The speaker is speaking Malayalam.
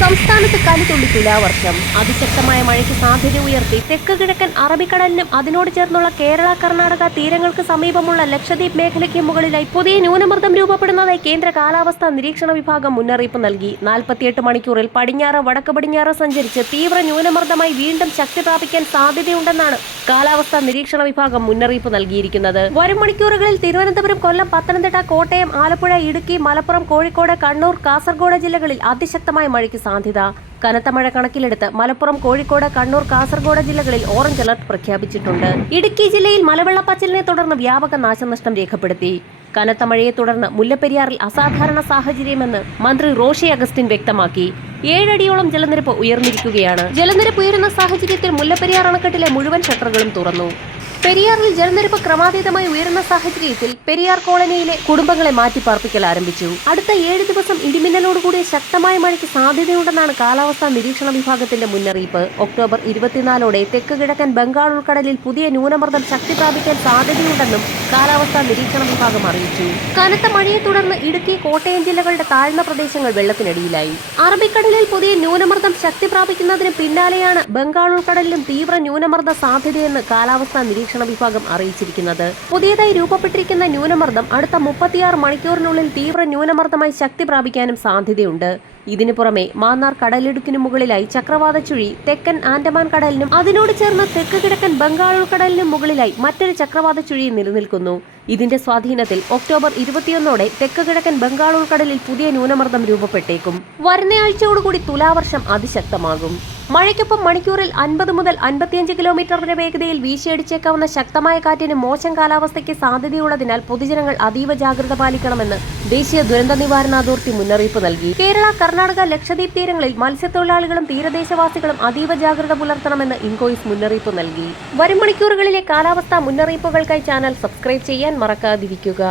സംസ്ഥാനത്ത് കലിതുള്ളി തുലാവർഷം അതിശക്തമായ മഴയ്ക്ക് സാധ്യത ഉയർത്തി തെക്ക് കിഴക്കൻ അറബിക്കടലിനും അതിനോട് ചേർന്നുള്ള കേരള കർണാടക തീരങ്ങൾക്ക് സമീപമുള്ള ലക്ഷദ്വീപ് മേഖലയ്ക്ക് മുകളിലായി പുതിയ ന്യൂനമർദ്ദം രൂപപ്പെടുന്നതായി കേന്ദ്ര കാലാവസ്ഥാ നിരീക്ഷണ വിഭാഗം മുന്നറിയിപ്പ് നൽകി. നാൽപ്പത്തിയെട്ട് മണിക്കൂറിൽ പടിഞ്ഞാറ് വടക്ക് പടിഞ്ഞാറ് സഞ്ചരിച്ച് തീവ്ര ന്യൂനമർദ്ദമായി വീണ്ടും ശക്തി പ്രാപിക്കാൻ സാധ്യതയുണ്ടെന്നാണ് കാലാവസ്ഥാ നിരീക്ഷണ വിഭാഗം മുന്നറിയിപ്പ് നൽകിയിരിക്കുന്നത്. വരും മണിക്കൂറുകളിൽ തിരുവനന്തപുരം കൊല്ലം പത്തനംതിട്ട കോട്ടയം ആലപ്പുഴ ഇടുക്കി മലപ്പുറം കോഴിക്കോട് കണ്ണൂർ കാസർഗോഡ് ജില്ലകളിൽ അതിശക്തമായ മഴയ്ക്ക് സാധ്യത. കനത്ത മഴ കണക്കിലെടുത്ത് മലപ്പുറം കോഴിക്കോട് കണ്ണൂർ കാസർഗോഡ് ജില്ലകളിൽ ഓറഞ്ച് അലർട്ട് പ്രഖ്യാപിച്ചിട്ടുണ്ട്. ഇടുക്കി ജില്ലയിൽ മലവെള്ളപ്പാച്ചിലിനെ തുടർന്ന് വ്യാപക നാശനഷ്ടം രേഖപ്പെടുത്തി. കനത്ത മഴയെ തുടർന്ന് മുല്ലപ്പെരിയാറിൽ അസാധാരണ സാഹചര്യമെന്ന് മന്ത്രി റോഷി അഗസ്റ്റിൻ വ്യക്തമാക്കി. ഏഴടിയോളം ജലനിരപ്പ് ഉയർന്നിരിക്കുകയാണ്. ജലനിരപ്പ് ഉയരുന്ന സാഹചര്യത്തിൽ മുല്ലപ്പെരിയാർ അണക്കെട്ടിലെ മുഴുവൻ ഷട്ടറുകളും തുറന്നു. പെരിയാറിൽ ജലനിരപ്പ് ക്രമാതീതമായി ഉയരുന്ന സാഹചര്യത്തിൽ പെരിയാർ കോളനിയിലെ കുടുംബങ്ങളെ മാറ്റിപ്പാർപ്പിക്കൽ ആരംഭിച്ചു. അടുത്ത ഏഴ് ദിവസം ഇടിമിന്നലോടുകൂടിയ ശക്തമായ മഴയ്ക്ക് സാധ്യതയുണ്ടെന്നാണ് കാലാവസ്ഥാ നിരീക്ഷണ വിഭാഗത്തിന്റെ മുന്നറിയിപ്പ്. ഒക്ടോബർ ഇരുപത്തിനാലോടെ തെക്ക് കിഴക്കൻ ബംഗാൾ ഉൾക്കടലിൽ പുതിയ ന്യൂനമർദ്ദം ശക്തി പ്രാപിക്കാൻ സാധ്യതയുണ്ടെന്നും കാലാവസ്ഥാ നിരീക്ഷണ വിഭാഗം അറിയിച്ചു. കനത്ത മഴയെ തുടർന്ന് ഇടുക്കി കോട്ടയം ജില്ലകളുടെ താഴ്ന്ന പ്രദേശങ്ങൾ വെള്ളത്തിനടിയിലായി. അറബിക്കടലിൽ പുതിയ ന്യൂനമർദ്ദം ശക്തി പ്രാപിക്കുന്നതിന് പിന്നാലെയാണ് ബംഗാൾ ഉൾക്കടലിലും തീവ്ര ന്യൂനമർദ്ദ സാധ്യതയെന്ന് കാലാവസ്ഥാ നിരീക്ഷണ വിഭാഗം അറിയിച്ചിരിക്കുന്നത്. പുതിയതായി രൂപപ്പെട്ടിരിക്കുന്ന ന്യൂനമർദ്ദം അടുത്ത മുപ്പത്തിയാറ് മണിക്കൂറിനുള്ളിൽ തീവ്ര ന്യൂനമർദ്ദമായി ശക്തി പ്രാപിക്കാനും സാധ്യതയുണ്ട്. ഇതിനു പുറമെ മാന്നാർ കടലിടുക്കിനു മുകളിലായി ചക്രവാത ചുഴി തെക്കൻ ആൻഡമാൻ കടലിനും അതിനോട് ചേർന്ന തെക്ക് കിഴക്കൻ ബംഗാൾ ഉൾക്കടലിനും മുകളിലായി മറ്റൊരു ചക്രവാത ചുഴി നിലനിൽക്കുന്നു. ഇതിന്റെ സ്വാധീനത്തിൽ ഒക്ടോബർ ഇരുപത്തിയൊന്നോടെ തെക്ക് കിഴക്കൻ ബംഗാൾ ഉൾക്കടലിൽ പുതിയ ന്യൂനമർദ്ദം രൂപപ്പെട്ടേക്കും. വരുന്നയാഴ്ചയോടുകൂടി തുലാവർഷം അതിശക്തമാകും. മഴയ്ക്കൊപ്പം മണിക്കൂറിൽ അൻപത് മുതൽ അൻപത്തിയഞ്ച് കിലോമീറ്റർ വരെ വേഗതയിൽ വീശിയടിച്ചേക്കാവുന്ന ശക്തമായ കാറ്റിന് മോശം കാലാവസ്ഥയ്ക്ക് സാധ്യതയുള്ളതിനാൽ പൊതുജനങ്ങൾ അതീവ ജാഗ്രത പാലിക്കണമെന്ന് ദേശീയ ദുരന്ത നിവാരണ അതോറിറ്റി മുന്നറിയിപ്പ് നൽകി. കേരള കർണാടക ലക്ഷദ്വീപ് തീരങ്ങളിൽ മത്സ്യത്തൊഴിലാളികളും തീരദേശവാസികളും അതീവ ജാഗ്രത പുലർത്തണമെന്ന് ഇൻകോയിസ് മുന്നറിയിപ്പ് നൽകി. വരും മണിക്കൂറുകളിലെ കാലാവസ്ഥാ മുന്നറിയിപ്പുകൾക്കായി ചാനൽ സബ്സ്ക്രൈബ് ചെയ്യാൻ മറക്കാതിരിക്കുക.